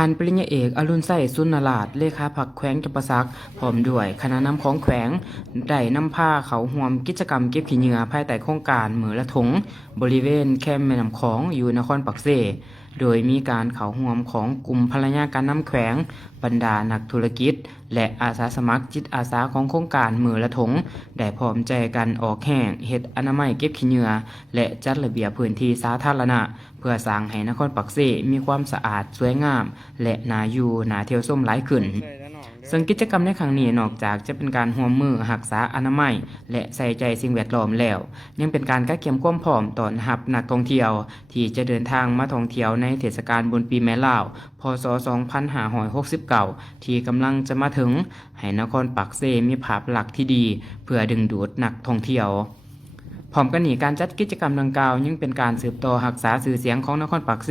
ท่านปริญญาเอกอรุณไสยสุนทรราชเลขาพรรคแขวงจำปาสักพร้อมด้วยคณะนำของแขวงได้นำพาเขาร่วมกิจกรรมเก็บขี้เหงื่อภายใต้โครงการมือละถุงบริเวณแคมป์แม่น้ำของอยู่นครปักเซโดยมีการเข้าร่วมของกลุ่มภรรยาการนำแขวงบรรดานักธุรกิจและอาสาสมัครจิตอาสาของโครงการมือละถุงได้พร้อมใจกันออกแห่งเฮ็ดอนามัยเก็บขี้เหงื่อและจัดระเบียบพื้นที่สาธารณะเพื่อสร้างให้นครปักเซมีความสะอาดสวยงามและน่าอยู่น่าเที่ยวชมหลายขึ้นซึ่งกิจกรรมในครั้งนี้นอกจากจะเป็นการร่วมมือรักษาอนามัยและใส่ใจสิ่งแวดล้อมแล้วยังเป็นการกักเก็บความพร้อมต้อนรับนักท่องเที่ยวที่จะเดินทางมาท่องเที่ยวในเทศกาลบุญปีแม่ลาวพศ2569ที่กำลังจะมาถึงให้นครปักเซมีภาพลักษณ์ที่ดีเพื่อดึงดูดนักท่องเที่ยวพร้อมกันนี้การจัดกิจกรรมดังกล่าวยังเป็นการสืบต่อรักษาชื่อเสียงของนครปักเซ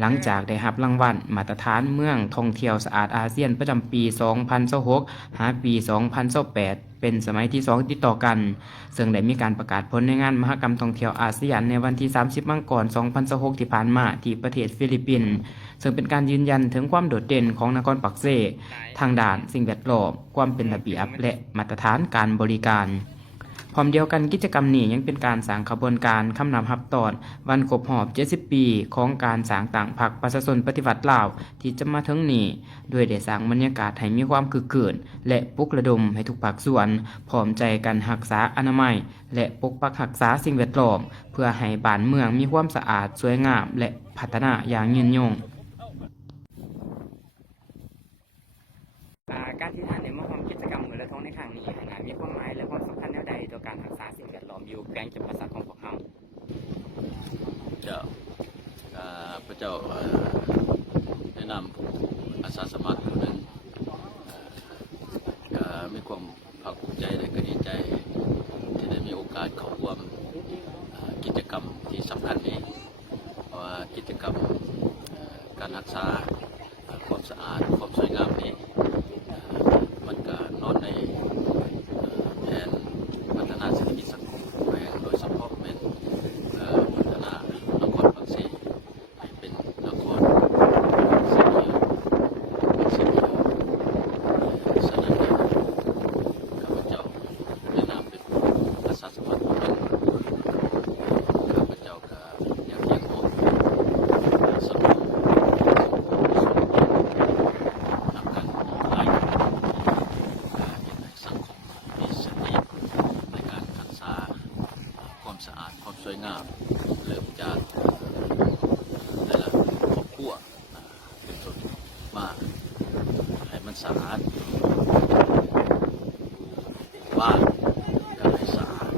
หลังจากได้รับรางวัลมาตรฐานเมืองท่องเที่ยวสะอาดอาเซียนประจำปี 2026 หาปี 2028 เป็นสมัยที่ 2 ติดต่อกันซึ่งได้มีการประกาศผลในงานมหกรรมท่องเที่ยวอาเซียนในวันที่ 30 มังกร 2026 ที่ผ่านมาที่ประเทศฟิลิปปินส์ซึ่งเป็นการยืนยันถึงความโดดเด่นของนครปักเซทางด้านสิ่งแวดล้อมความเป็นระเบียบและมาตรฐานการบริการพร้อมเดียวกันกิจกรรมนี้ยังเป็นการสร้างขบวนการคำนำรับตอนวันครบรอบ 70 ปีของการสร้างต่างพรรคประชาชนปฏิวัติลาวที่จะมาถึงนี้ด้วยได้สร้างบรรยากาศให้มีความคึกคืนและปลุกระดมให้ทุกภาคส่วนพร้อมใจกันรักษาอนามัยและปกปักรักษาสิ่งแวดล้อมเพื่อให้บ้านเมืองมีความสะอาดสวยงามและพัฒนาอย่างยืนยงการที่ท่านได้มาร่วมกิจกรรมมือละท้องในครั้งนี้มีความหมายและความสำคัญแนวใดต่อการรักษาสิ่งแวดล้อมอยู่แขวงจำปาสักของพวกเราเจ้าพระเจ้าแนะนำผู้อาสาสมัครคนหนึ่งมีความภาคภูมิใจและก็ดีใจที่ได้มีโอกาสเข้าร่วมกิจกรรมที่สำคัญนี้เพราะว่ากิจกรรมการรักษาความสะอาดความสวยงามนี้มันก็นอนในแผนพัฒนาเศรษฐกิจสังคมแขวงโดยเฉพาะเป็นพัฒนานครปักเซให้เป็นนครสีเขียวสีเขียวฉะนั้นข้าพเจ้าในนามเป็นอาสาสมัครคนหนึ่งข้าพเจ้าก็อยากเรียกร้องสนับสนุนนำกันหลายสังคมมีสติในการรักษาความสะอาดความสวยงามเริ่มจากแต่ละครอบครัวเป็นต้นมาให้มันสะอาดบ้านก็ให้สะอาด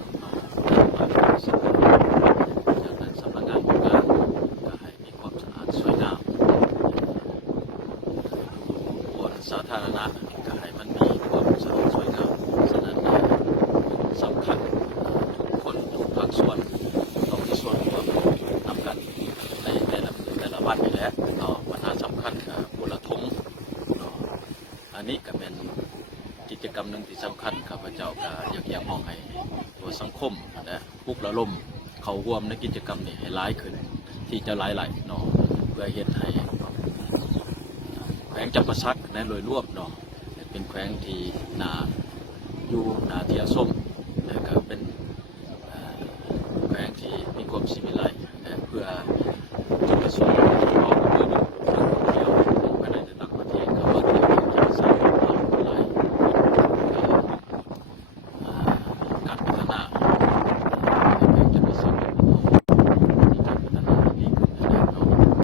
บ้านให้สะอาดจากนั้นสำนักงานของการก็ให้มีความสะอาดสวยงามบนสาธารณะก็ให้มันมีความสะอาดสวยงามฉะนั้นสำคัญทุกคนทุกภาคส่วนต้องมีส่วนร่วมนำกันในแต่ละวันนี่แหละปัญหาสำคัญบุรทงอันนี้ก็เป็นกิจกรรมหนึ่งที่สำคัญข้าพเจ้าก็อยากมองให้ตัวสังคมและปลุกระดมเขาร่วมในกิจกรรมนี้ให้หลายขึ้นที่จะหลายเนาะเพื่อเฮ็ดให้แขวงจำปาสักในโดยรวมเนาะเป็นแขวงที่นาอยู่นาเที่ยวชมและก็เป็นแขวงที่มีความสิวิไลเพื่อจุดประสงค์